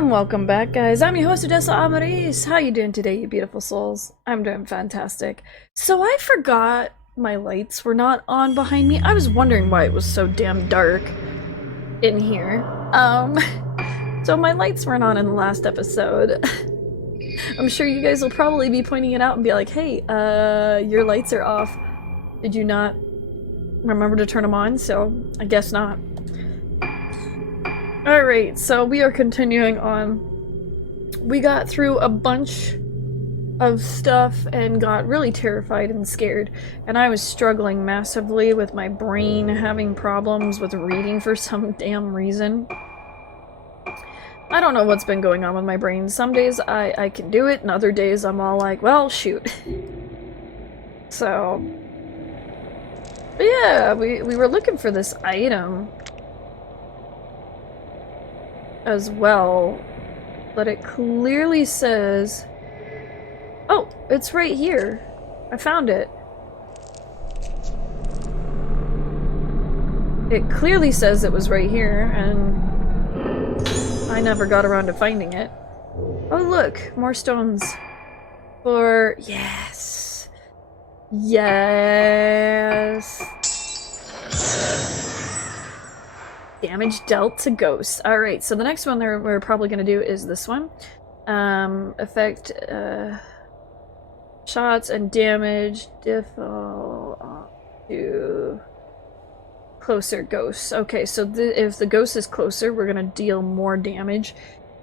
And welcome back, guys. I'm your host, Odessa Amaris. How you doing today, you beautiful souls? I'm doing fantastic. So I forgot my lights were not on behind me. I was wondering why it was so damn dark in here. So my lights weren't on in the last episode. I'm sure you guys will probably be pointing it out and be like, hey, your lights are off. Did you not remember to turn them on? So I guess not. Alright, so we are continuing on. We got through a bunch of stuff and got really terrified and scared, and I was struggling massively with my brain having problems with reading for some damn reason. I don't know what's been going on with my brain. Some days I can do it, and other days I'm all like, well, shoot. So, but yeah, we were looking for this item as well, but it clearly says, oh, it's right here. I found it. It clearly says it was right here, and I never got around to finding it. Oh look, more stones for, yes, yes. Damage dealt to ghosts. Alright, so the next one we're probably going to do is this one. Affect shots and damage default to closer ghosts. Okay, so if the ghost is closer, we're going to deal more damage.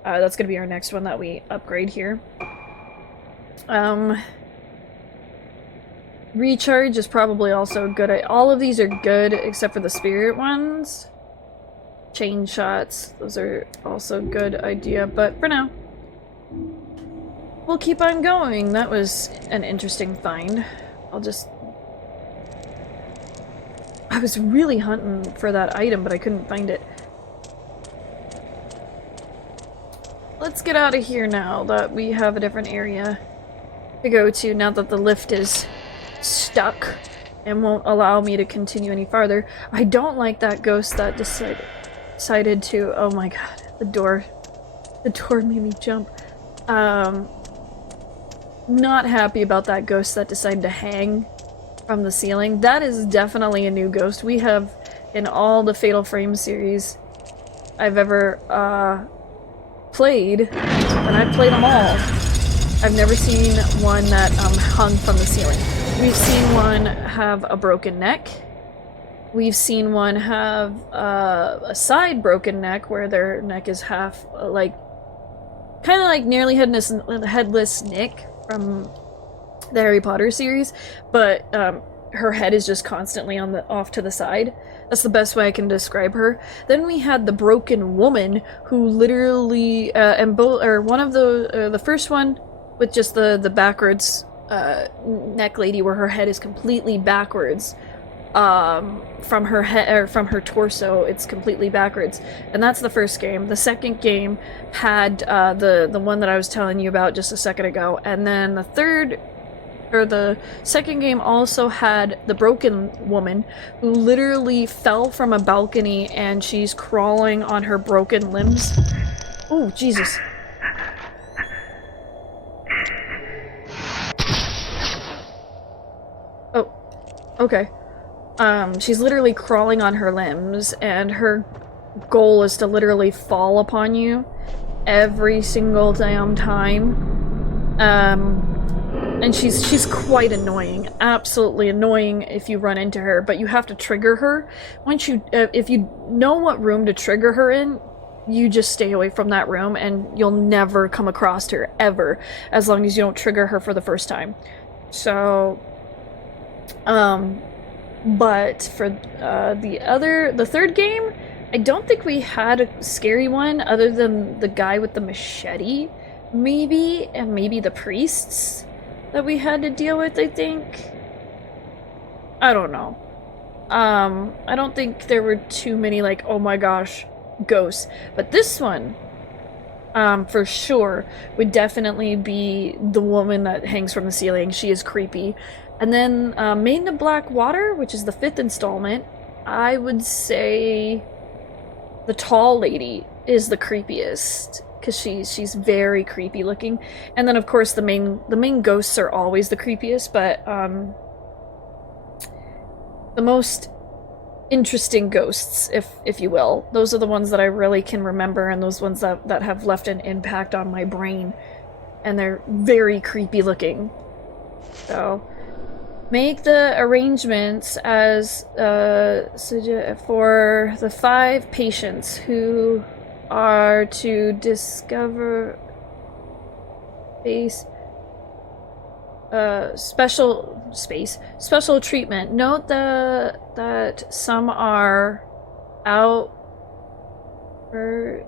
That's going to be our next one that we upgrade here. Recharge is probably also good. All of these are good except for the spirit ones. Chain shots, those are also a good idea, but for now, we'll keep on going. That was an interesting find. I was really hunting for that item, but I couldn't find it. Let's get out of here now that we have a different area to go to, now that the lift is stuck and won't allow me to continue any farther. I don't like that ghost that decided to, oh my god, the door made me jump. Not happy about that ghost that decided to hang from the ceiling. That is definitely a new ghost. We have, in all the Fatal Frame series I've ever played, and I've played them all, I've never seen one that hung from the ceiling. We've seen one have a broken neck. We've seen one have a side broken neck where their neck is half, like, kind of like nearly headless Nick from the Harry Potter series, but her head is just constantly off to the side. That's the best way I can describe her. Then we had the broken woman who literally, one of the first one with just the backwards neck lady where her head is completely backwards. From her head, or from her torso, it's completely backwards, and that's the first game. The second game had the one that I was telling you about just a second ago, and then the second game also had the broken woman who literally fell from a balcony and she's crawling on her broken limbs. Oh, Jesus. Oh, okay. She's literally crawling on her limbs, and her goal is to literally fall upon you every single damn time. And she's quite annoying. Absolutely annoying if you run into her, but you have to trigger her. Once you, if you know what room to trigger her in, you just stay away from that room, and you'll never come across her, ever, as long as you don't trigger her for the first time. So, but for the third game, I don't think we had a scary one other than the guy with the machete, maybe, and maybe the priests that we had to deal with, I think. I don't know. I don't think there were too many, like, oh my gosh, ghosts. But this one, for sure, would definitely be the woman that hangs from the ceiling. She is creepy. And then Maiden of Black Water, which is the 5th installment, I would say the tall lady is the creepiest. because she's very creepy looking. And then of course the main ghosts are always the creepiest, but the most interesting ghosts, if you will, those are the ones that I really can remember, and those ones that have left an impact on my brain, and they're very creepy looking. So make the arrangements as for the 5 patients who are to discover special treatment. Note that some are out or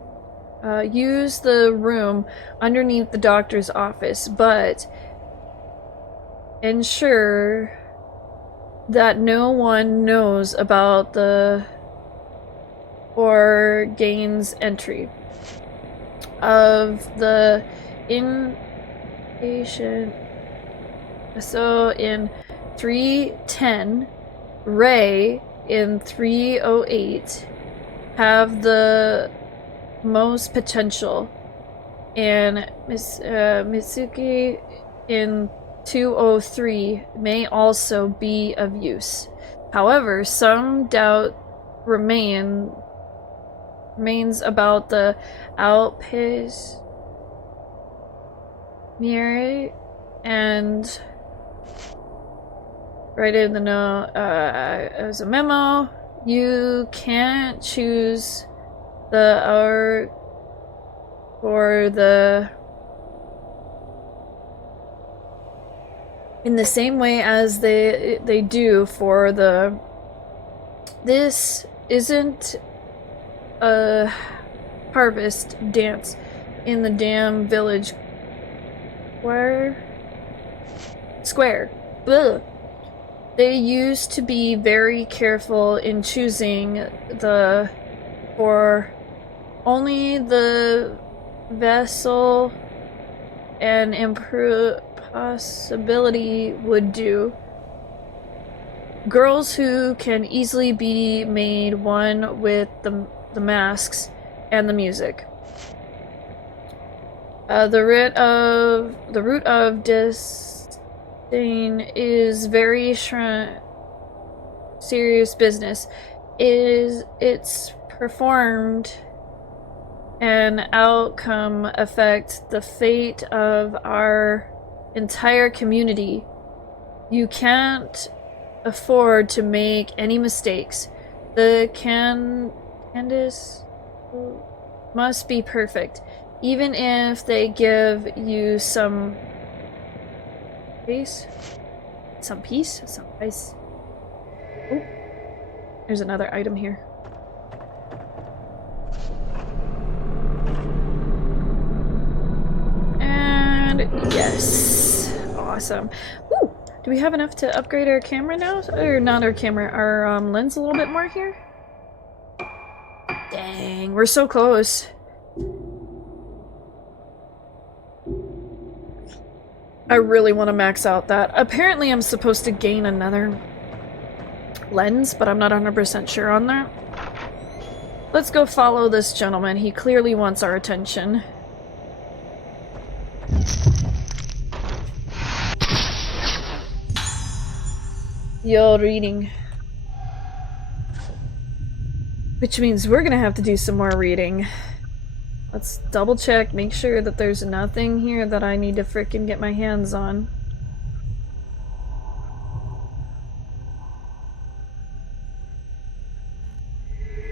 use the room underneath the doctor's office, but ensure that no one knows about the or gains entry of the inpatient. So in 310, Ray in 308 have the most potential, and Mitsuki in 203 may also be of use. However, some doubt remains about the outpace Miri, and write in the note as a memo. You can't choose the hour for the in the same way as they do for the. This isn't a harvest dance in the damn village square. Ugh. They used to be very careful in choosing for only the vessel and impossibility would do. Girls who can easily be made one with the masks and the music. The root of disdain is very serious business. It's performed an outcome affect the fate of our entire community. You can't afford to make any mistakes. The Candace must be perfect, even if they give you some peace. Some ice. Oh, there's another item here. And yes, awesome. Ooh, do we have enough to upgrade our camera now? Or not our camera, our lens a little bit more here? Dang, we're so close. I really want to max out that. Apparently I'm supposed to gain another lens, but I'm not 100% sure on that. Let's go follow this gentleman. He clearly wants our attention. You're reading. Which means we're gonna have to do some more reading. Let's double check, make sure that there's nothing here that I need to frickin' get my hands on.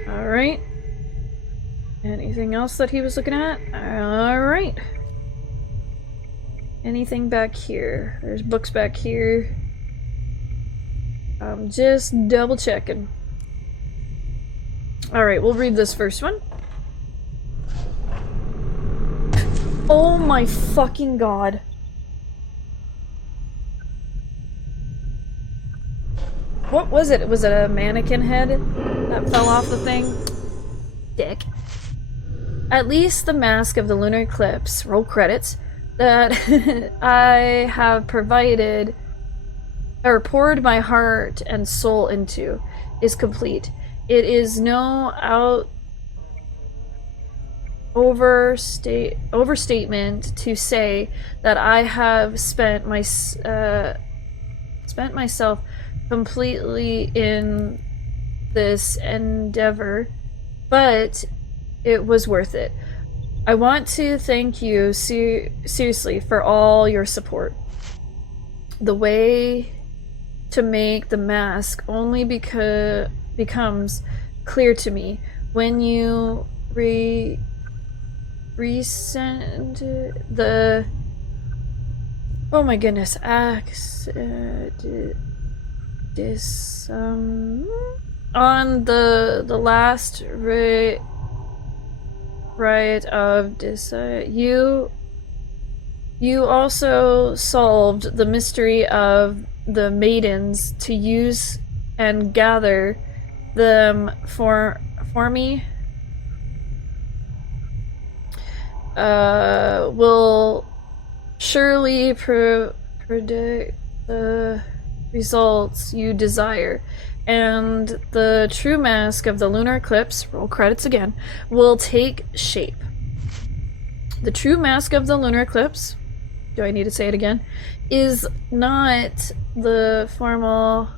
Alright. Anything else that he was looking at? Alright. Anything back here? There's books back here. I'm just double checking. Alright, we'll read this first one. Oh my fucking god. What was it? Was it a mannequin head that fell off the thing? Dick. At least the mask of the Lunar Eclipse, roll credits, that I have provided or poured my heart and soul into is complete. It is no overstatement to say that I have spent myself completely in this endeavor, but it was worth it. I want to thank you seriously for all your support. The way to make the mask only becomes clear to me when you resend the oh my goodness on the last riot of this you also solved the mystery of the maidens to use and gather them for me. Will surely predict the results you desire, and the true mask of the lunar eclipse, roll credits again, will take shape. The true mask of the lunar eclipse, do I need to say it again, is not the formal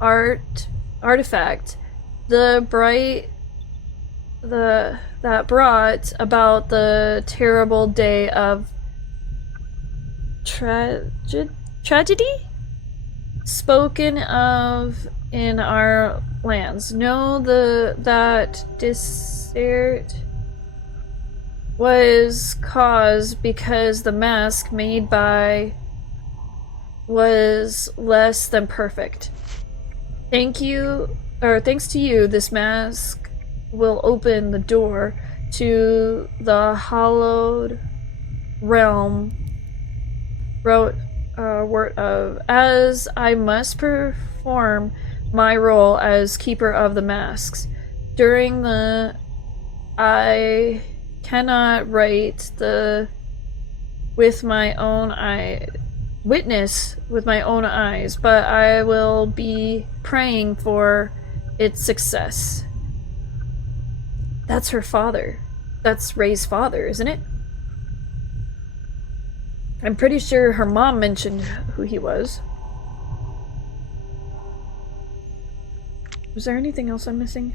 artifact that brought about the terrible day of tragedy spoken of in our lands. No, that desert was caused because the mask made by was less than perfect. Thanks to you, this mask will open the door to the hallowed realm word of, as I must perform my role as keeper of the masks. I cannot write with my own witness with my own eyes, but I will be praying for its success. That's her father. That's Ray's father, isn't it? I'm pretty sure her mom mentioned who he was. Was there anything else I'm missing?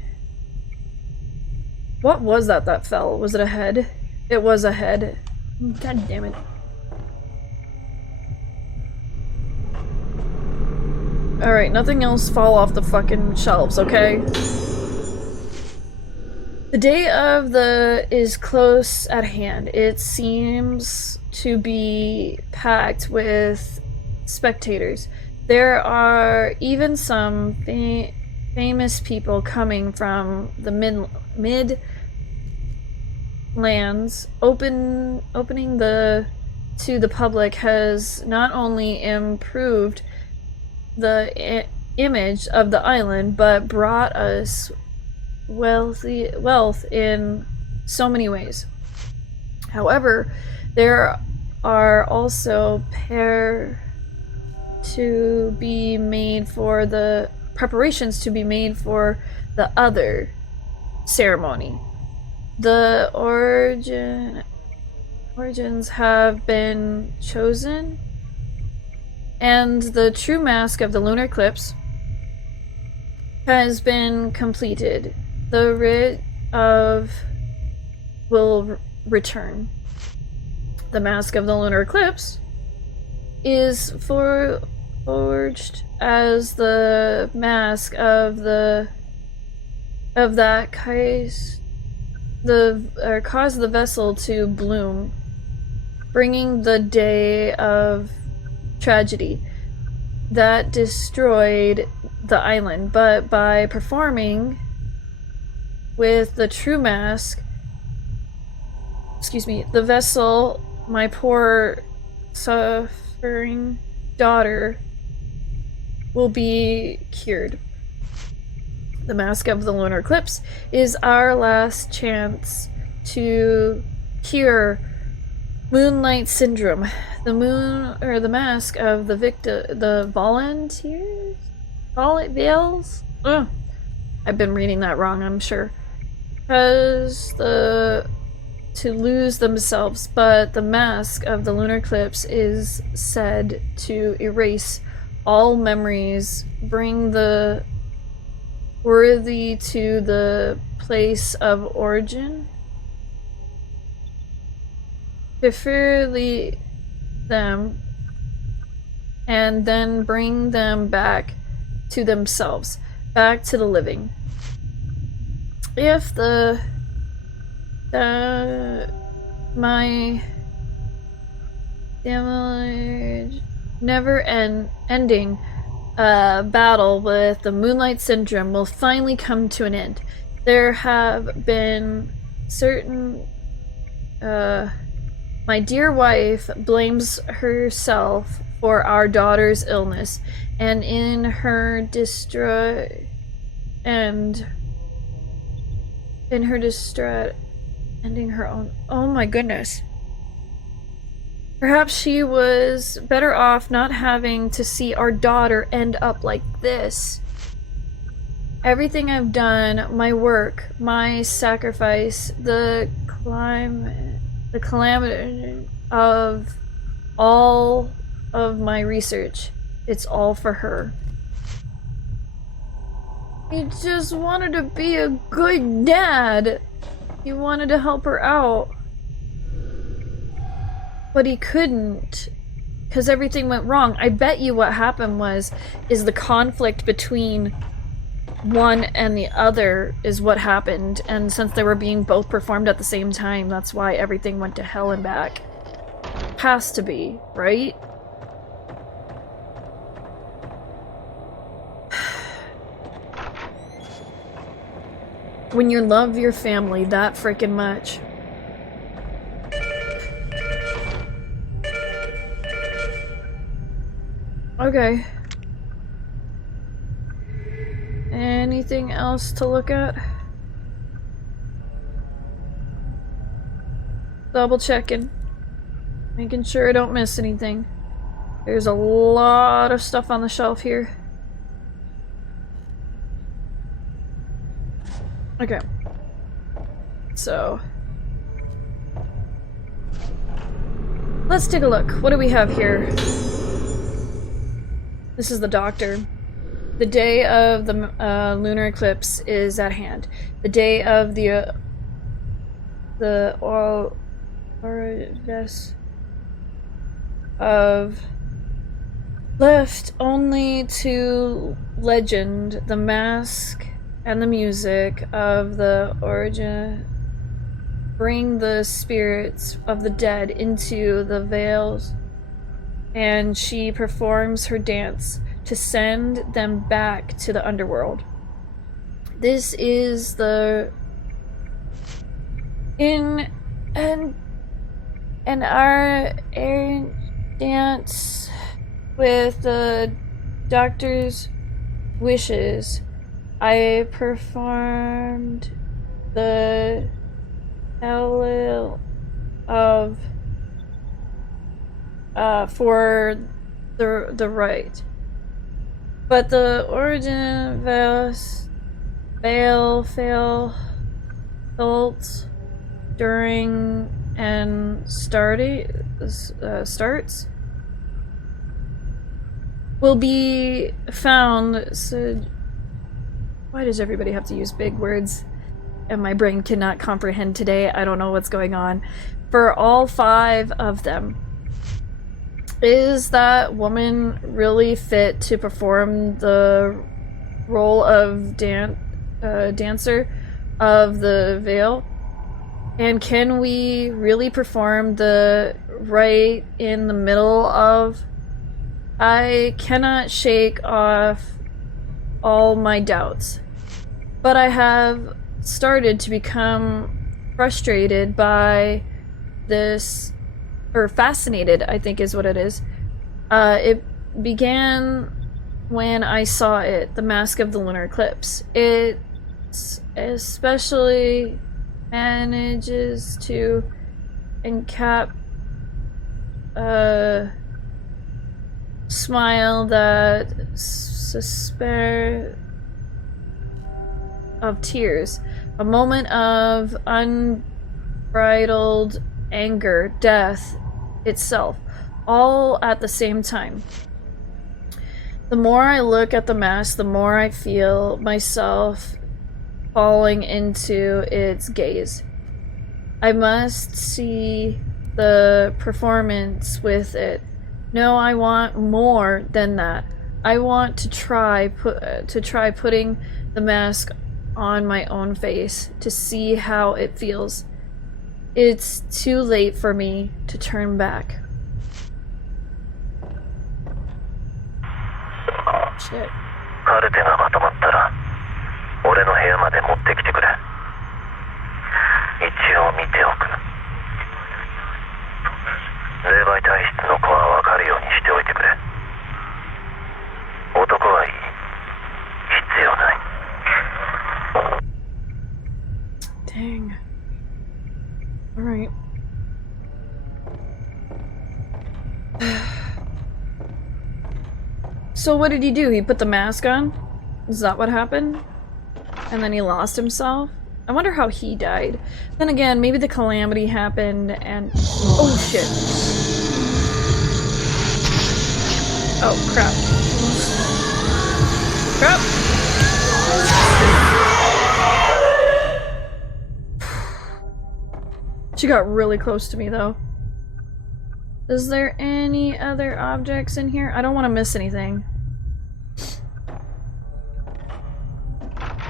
What was that fell? Was it a head? It was a head. God damn it. Alright, nothing else fall off the fucking shelves, okay? The day of is close at hand. It seems to be packed with spectators. There are even some famous people coming from the Midlands. Opening to the public has not only improved the image of the island, but brought us wealth in so many ways. However, there are also preparations to be made for the other ceremony. The origins have been chosen, and the true mask of the lunar eclipse has been completed. The rite will return. The mask of the lunar eclipse is forged as the mask of that cause the vessel to bloom, bringing the day of tragedy that destroyed the island. But by performing with the true mask, the vessel, my poor suffering daughter will be cured. The mask of the lunar eclipse is our last chance to cure moonlight syndrome. The mask of the volunteers? Veils? I've been reading that wrong, I'm sure. Because the to lose themselves, but the mask of the lunar eclipse is said to erase all memories, bring the worthy to the place of origin, preferably them, and then bring them back to themselves, back to the living. If my damage never ending battle with the Moonlight Syndrome will finally come to an end. There have been certain my dear wife blames herself for our daughter's illness, and in her distress ending her own. Oh my goodness. Perhaps she was better off not having to see our daughter end up like this. Everything I've done, my work, my sacrifice, the calamity of all of my research, it's all for her. He just wanted to be a good dad. He wanted to help her out. But he couldn't, because everything went wrong. I bet you what happened is the conflict between one and the other is what happened. And since they were being both performed at the same time, that's why everything went to hell and back. Has to be, right? When you love your family that freaking much. Okay. Anything else to look at? Double checking. Making sure I don't miss anything. There's a lot of stuff on the shelf here. Okay. So. Let's take a look. What do we have here? This is the doctor. The day of the lunar eclipse is at hand. The day of the orifice of left only to legend, the mask and the music of the origin bring the spirits of the dead into the veils, and she performs her dance to send them back to the underworld. This is the our dance with the doctor's wishes. I performed the Hallel of for the right, but the origin veil felt during and starts will be found. So why does everybody have to use big words and my brain cannot comprehend today? I don't know what's going on. For all 5 of them. Is that woman really fit to perform the role of dancer of the veil? And can we really perform the right in the middle of? I cannot shake off all my doubts, but I have started to become frustrated by this, or fascinated, I think is what it is. It began when I saw it, the Mask of the Lunar Eclipse. It especially manages to encap a smile that suspect of tears, a moment of bridled anger, death itself, all at the same time. The more I look at the mask, the more I feel myself falling into its gaze. I must see the performance with it. No, I want more than that. I want to try putting the mask on my own face to see how it feels. It's too late for me to turn back. Shit. カルテがまとまったら俺の部屋まで持ってきてくれ。一応見ておく。霊媒体質の子は分かるようにしておいてくれ。男はいい。必要ない。Dang. Alright. So what did he do? He put the mask on? Is that what happened? And then he lost himself? I wonder how he died. Then again, maybe the calamity happened and... Oh shit. Oh crap. Crap! She got really close to me though. Is there any other objects in here? I don't want to miss anything.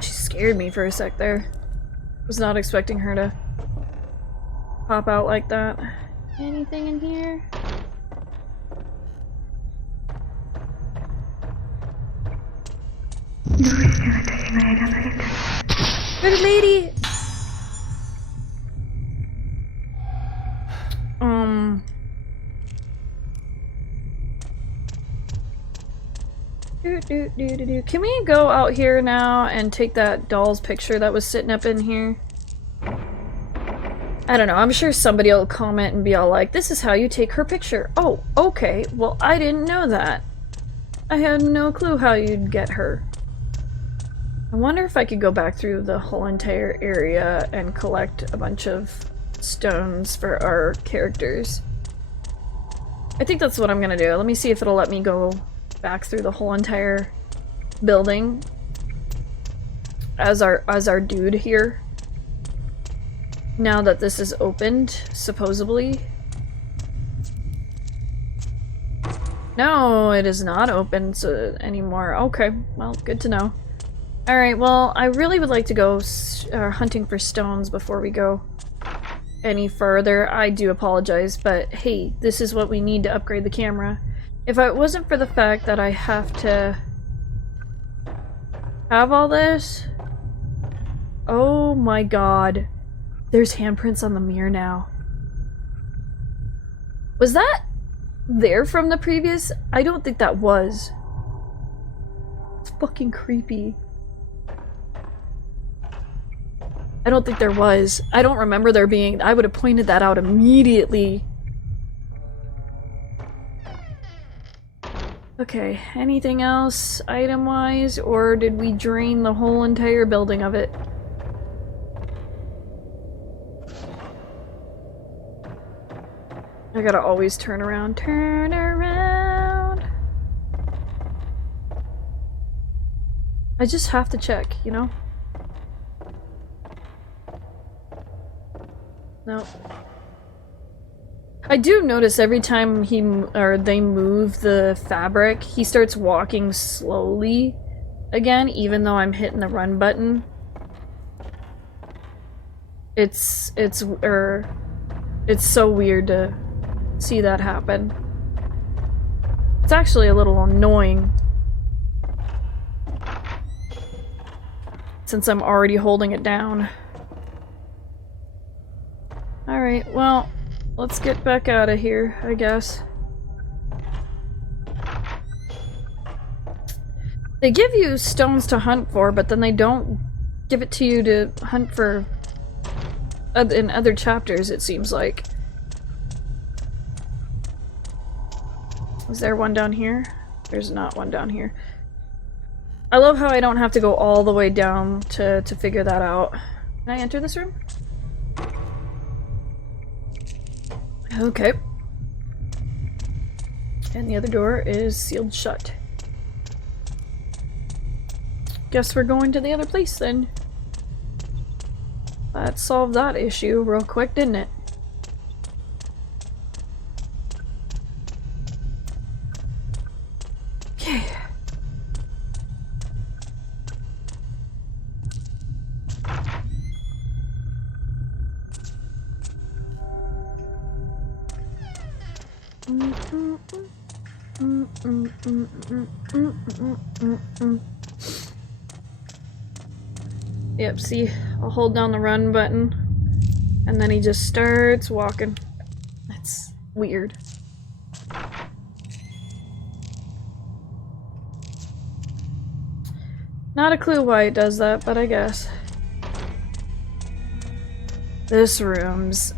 She scared me for a sec there. Was not expecting her to pop out like that. Anything in here? Good lady! Can we go out here now and take that doll's picture that was sitting up in here? I don't know, I'm sure somebody will comment and be all like, this is how you take her picture. Oh, okay, well I didn't know that. I had no clue how you'd get her. I wonder if I could go back through the whole entire area and collect a bunch of stones for our characters. I think that's what I'm gonna do. Let me see if it'll let me go back through the whole entire building as our dude here. Now that this is opened, supposedly. No, it is not open anymore. Okay, well, good to know. Alright, well, I really would like to go hunting for stones before we go any further. I do apologize, but hey, this is what we need to upgrade the camera. If it wasn't for the fact that I have to have all this... Oh my god. There's handprints on the mirror now. Was that there from the previous? I don't think that was. It's fucking creepy. I don't think there was. I don't remember there being. I would have pointed that out immediately. Okay, anything else item-wise, or did we drain the whole entire building of it? I gotta always turn around. Turn around! I just have to check, you know? No. I do notice every time they move the fabric, he starts walking slowly again, even though I'm hitting the run button. It's so weird to see that happen. It's actually a little annoying, since I'm already holding it down. Alright, well, let's get back out of here, I guess. They give you stones to hunt for, but then they don't give it to you to hunt for in other chapters, it seems like. Is there one down here? There's not one down here. I love how I don't have to go all the way down to figure that out. Can I enter this room? Okay. And the other door is sealed shut. Guess we're going to the other place then. That solved that issue real quick, didn't it? Okay. Yep, see, I'll hold down the run button, and then he just starts walking. That's weird. Not a clue why it does that, but I guess. This room's...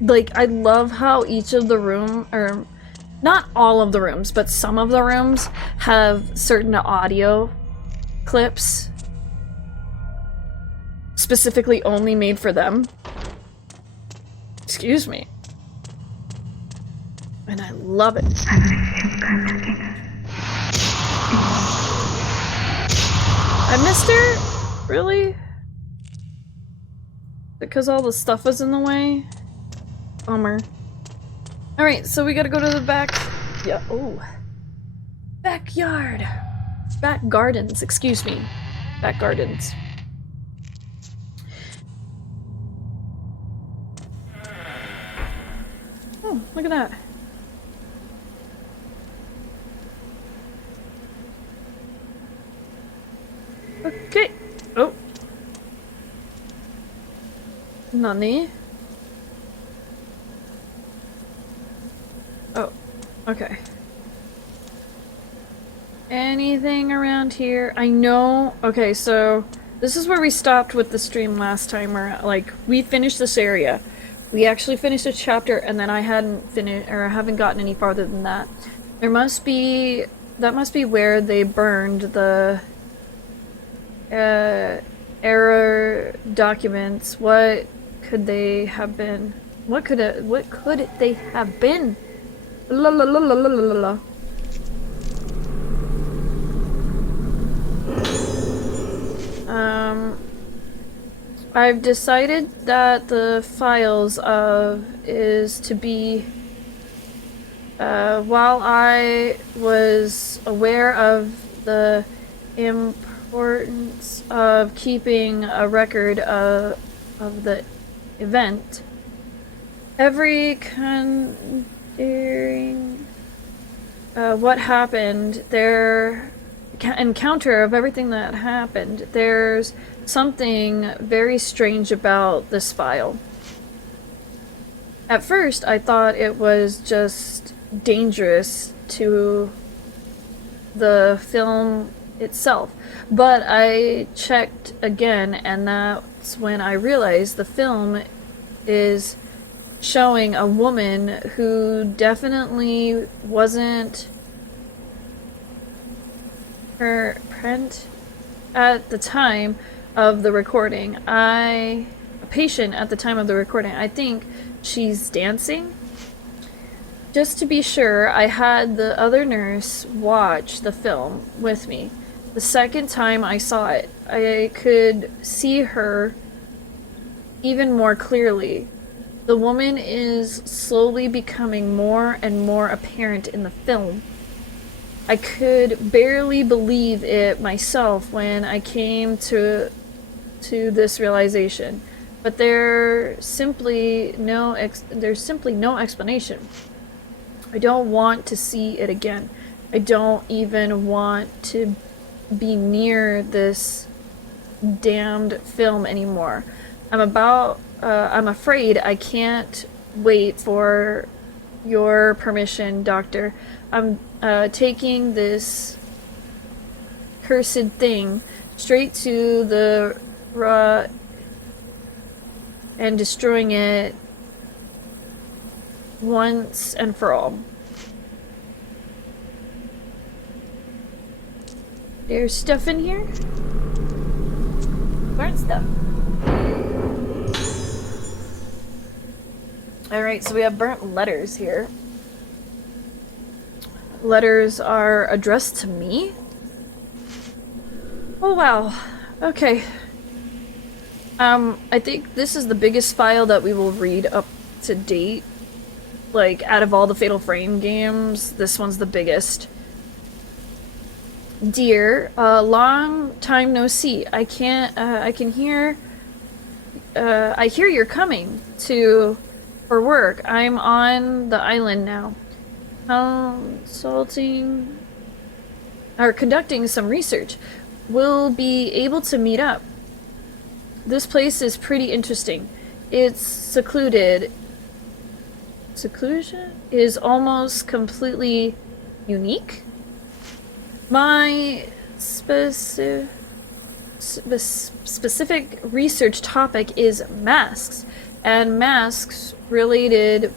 like, I love how each of the or not all of the rooms, but some of the rooms have certain audio clips specifically only made for them. Excuse me. And I love it. I missed her? Really? Because all the stuff was in the way? Bummer. Alright, so we gotta go to the back. Yeah, oh. Backyard. Back gardens, excuse me. Back gardens. Oh, look at that. Okay. Oh. Nani? Oh, okay. Anything around here? I know. Okay, so this is where we stopped with the stream last time. Where like we finished this area, we actually finished a chapter, and then I hadn't finished or haven't gotten any farther than that. There must be that must be where they burned the error documents. What could they have been? What could they have been? La la la la la la la. I've decided that the files is to be while I was aware of the importance of keeping a record of the event, every during what happened, their encounter of everything that happened, there's something very strange about this file. At first, I thought it was just dangerous to the film itself, but I checked again, and that's when I realized the film is showing a woman who definitely wasn't her print at the time of the recording. A patient at the time of the recording. I think she's dancing. Just to be sure, I had the other nurse watch the film with me. The second time I saw it, I could see her even more clearly. The woman is slowly becoming more and more apparent in the film. I could barely believe it myself when I came to this realization, but there's simply no explanation. I don't want to see it again. I don't even want to be near this damned film anymore. I'm afraid I can't wait for your permission, Doctor. I'm taking this cursed thing straight to the and destroying it once and for all. There's stuff in here? Burn stuff. Alright, so we have burnt letters here. Letters are addressed to me? Oh wow. Okay. I think this is the biggest file that we will read up to date. Like, out of all the Fatal Frame games, this one's the biggest. Dear, long time no see. I can hear, I hear you're coming for work. I'm on the island now. Conducting some research. We'll be able to meet up. This place is pretty interesting. It's secluded. Seclusion is almost completely unique. My specific research topic is masks, and masks related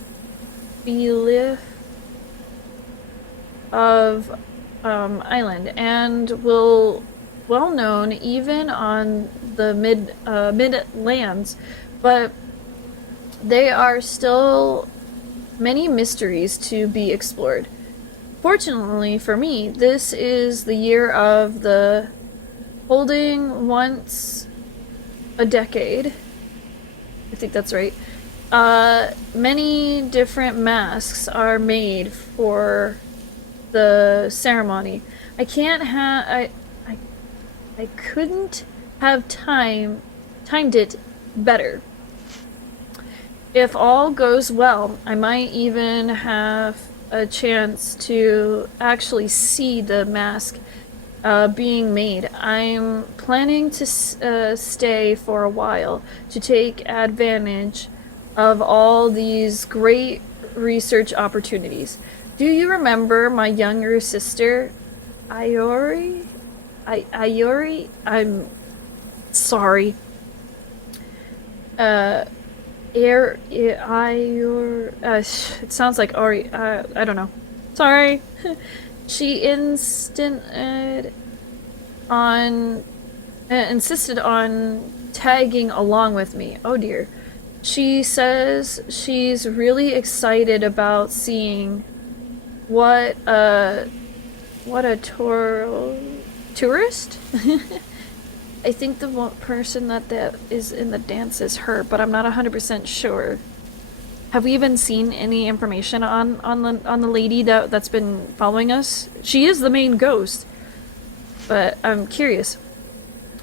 belief of island, and well known even on the midlands, but there are still many mysteries to be explored. Fortunately for me, this is the year of the holding once a decade. I think that's right. Many different masks are made for the ceremony. I couldn't have timed it better. If all goes well, I might even have a chance to actually see the mask being made. I'm planning to stay for a while to take advantage of all these great research opportunities. Do you remember my younger sister, Iori? Iori? I'm sorry. It sounds like Ori. I don't know. Sorry. She insisted on tagging along with me. Oh dear. She says she's really excited about seeing what a tourist? I think the one person that is in the dance is her, but I'm not 100% sure. Have we even seen any information on the lady that's been following us? She is the main ghost, but I'm curious.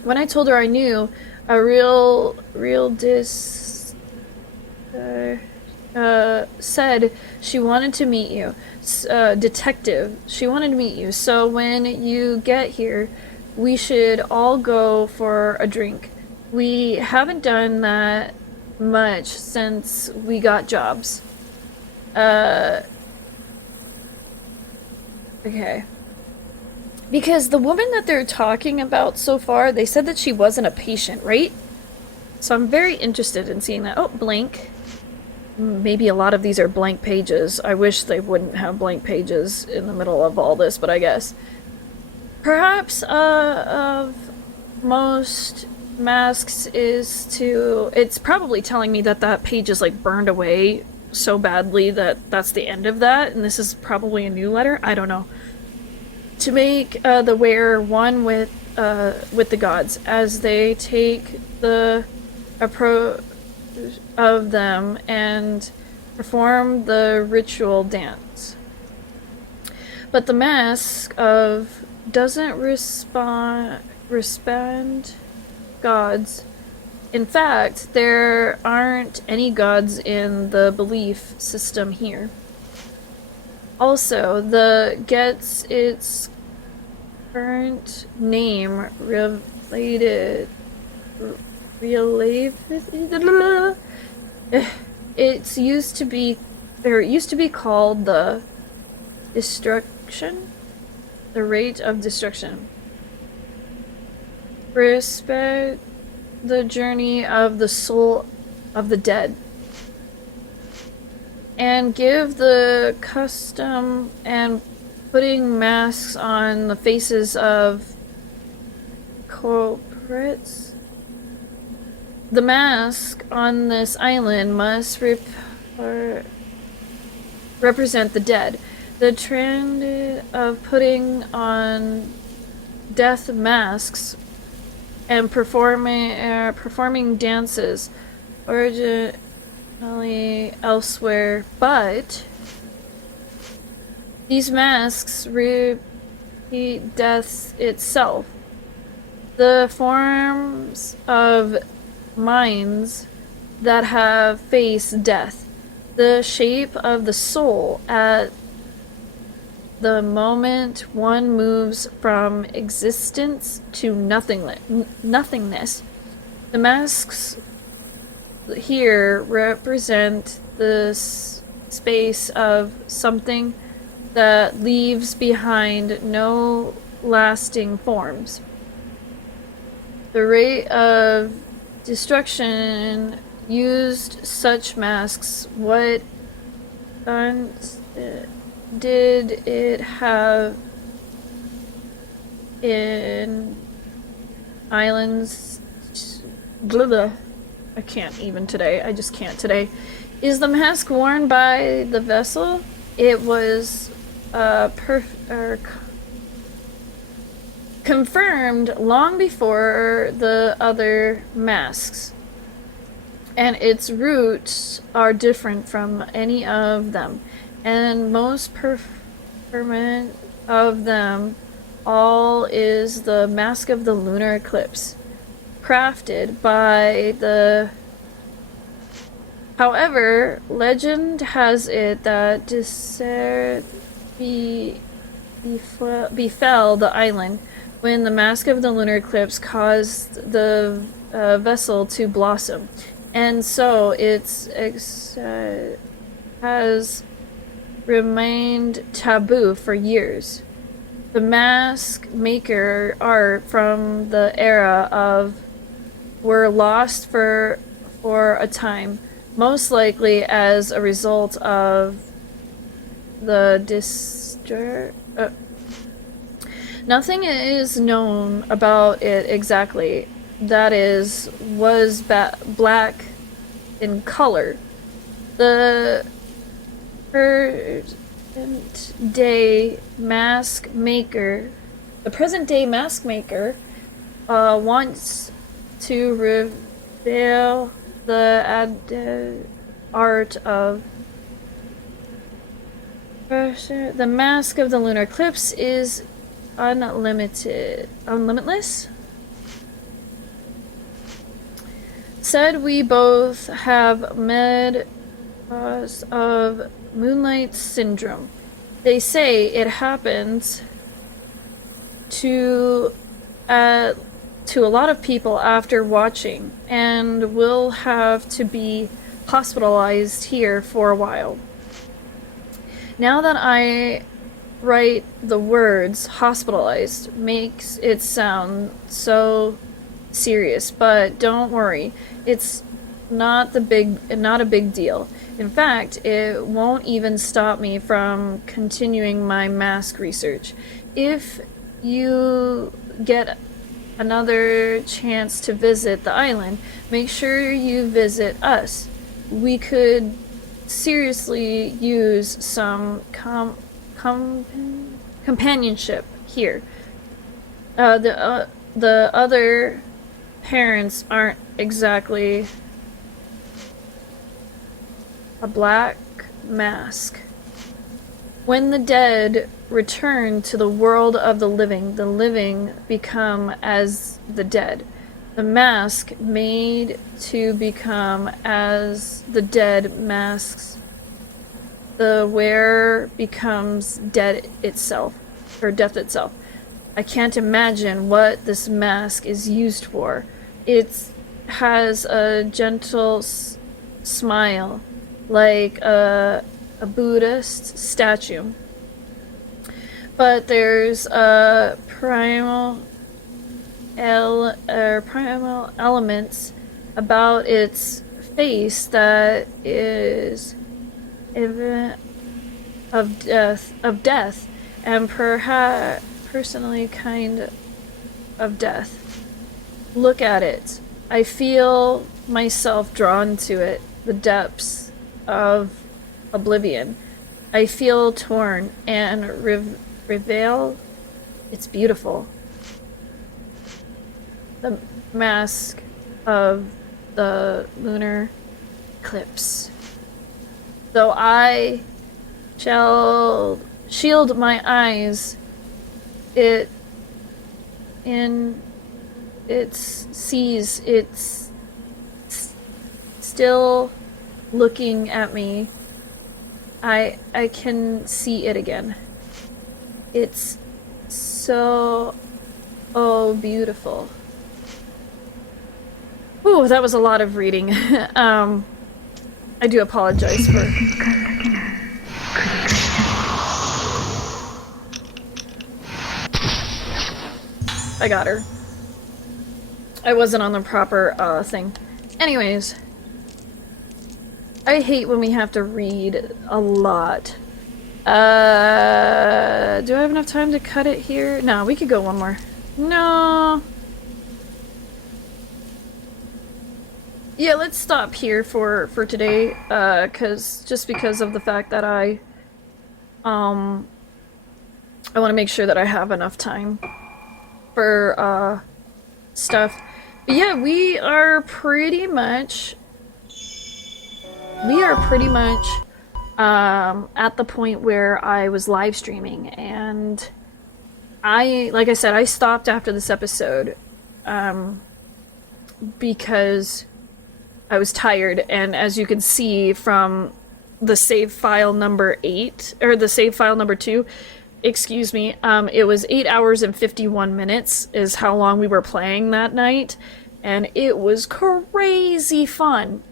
When I told her I knew, a real said she wanted to meet you. Detective, she wanted to meet you. So when you get here, we should all go for a drink. We haven't done that much since we got jobs. Okay. Because the woman that they're talking about so far, they said that she wasn't a patient, right? So I'm very interested in seeing that. Oh, blank. Maybe a lot of these are blank pages. I wish they wouldn't have blank pages in the middle of all this, but I guess. Perhaps, of most masks is to... It's probably telling me that that page is, like, burned away so badly that that's the end of that, and this is probably a new letter? I don't know. To make the wearer one with the gods, as they take the approach of them and perform the ritual dance. But the mask of doesn't respond gods. In fact, there aren't any gods in the belief system here. Also, the gets its current name related. It used to be called the destruction, the rate of destruction. Respect the journey of the soul of the dead. And give the custom and putting masks on the faces of culprits. The mask on this island must or represent the dead. The trend of putting on death masks and performing dances originally elsewhere, but these masks repeat death itself. The forms of minds that have faced death, the shape of the soul at the moment one moves from existence to nothingness. The masks here represent the space of something that leaves behind no lasting forms. The rate of destruction used such masks. What did it have in islands? Blah. I can't even today. I just can't today. Is the mask worn by the vessel? It was confirmed long before the other masks, and its roots are different from any of them, and most permanent of them all is the Mask of the Lunar Eclipse, crafted by the... However, legend has it that befell the island when the Mask of the Lunar Eclipse caused the vessel to blossom, and so it has remained taboo for years. The mask maker art from the era of were lost for a time, most likely as a result of the nothing is known about it exactly. That is, was black in color. The present day mask maker wants to reveal the art of the Mask of the Lunar Eclipse is unlimitless. Said we both have cause of moonlight syndrome. They say it happens to a lot of people after watching, and will have to be hospitalized here for a while. Now that I write the words hospitalized makes it sound so serious, but don't worry, it's not a big deal. In fact, it won't even stop me from continuing my mask research. If you get another chance to visit the island, make sure you visit us. We could seriously use some companionship here. The other parents aren't exactly a black mask. When the dead return to the world of the living become as the dead. The mask made to become as the dead masks. The wearer becomes dead itself, or death itself. I can't imagine what this mask is used for. It has a gentle smile, like a Buddhist statue. But there's a primal elements about its face that is of death, and perhaps personally kind of death. Look at it. I feel myself drawn to it. The depths of oblivion. I feel torn and reveal. It's beautiful. The mask of the lunar eclipse. Though I shall shield my eyes, it sees, it's still looking at me. I can see it again. It's so beautiful. Ooh, that was a lot of reading. I do apologize for... I got her. I wasn't on the proper thing. Anyways, I hate when we have to read a lot. Do I have enough time to cut it here? No, we could go one more. No. Yeah, let's stop here for today, just because of the fact that I want to make sure that I have enough time for, stuff. But yeah, we are pretty much at the point where I was live streaming, and like I said, I stopped after this episode, because I was tired, and as you can see from the save file number 8, or the save file number 2, excuse me, it was 8 hours and 51 minutes is how long we were playing that night, and it was crazy fun.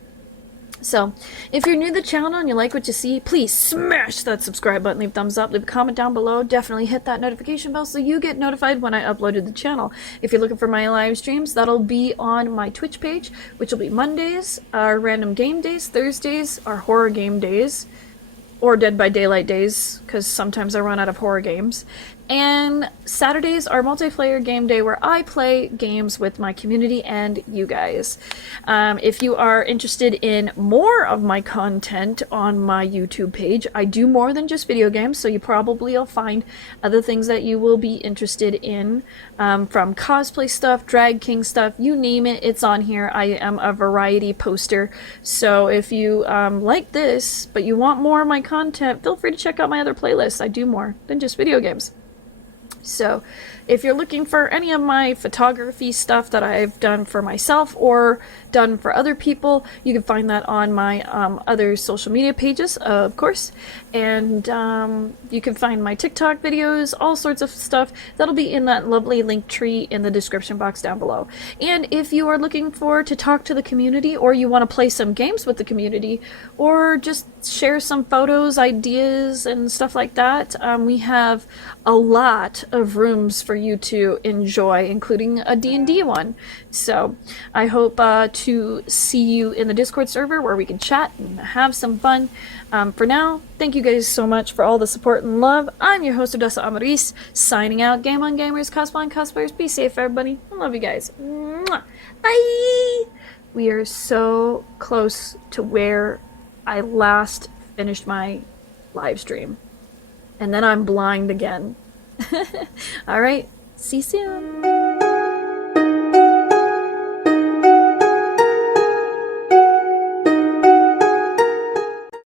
So, if you're new to the channel and you like what you see, please smash that subscribe button, leave a thumbs up, leave a comment down below, definitely hit that notification bell so you get notified when I upload to the channel. If you're looking for my live streams, that'll be on my Twitch page, which will be Mondays, our random game days, Thursdays, our horror game days, or Dead by Daylight days, because sometimes I run out of horror games. And Saturdays are multiplayer game day where I play games with my community and you guys. If you are interested in more of my content on my YouTube page, I do more than just video games, so you probably will find other things that you will be interested in, from cosplay stuff, drag king stuff, you name it, it's on here. I am a variety poster, so if you like this, but you want more of my content, feel free to check out my other playlists. I do more than just video games. So, if you're looking for any of my photography stuff that I've done for myself or done for other people, you can find that on my other social media pages, of course. And you can find my TikTok videos, all sorts of stuff. That'll be in that lovely link tree in the description box down below. And if you are looking to talk to the community, or you want to play some games with the community, or just share some photos, ideas, and stuff like that, we have a lot of rooms for you to enjoy, including a D&D one. So I hope to see you in the Discord server where we can chat and have some fun. For now, thank you guys so much for all the support and love. I'm your host, Odessa Amaris, signing out. Game on gamers, cosplay on cosplayers. Be safe, everybody. I love you guys. Mwah. Bye! We are so close to where I last finished my live stream. And then I'm blind again. Alright, see you soon.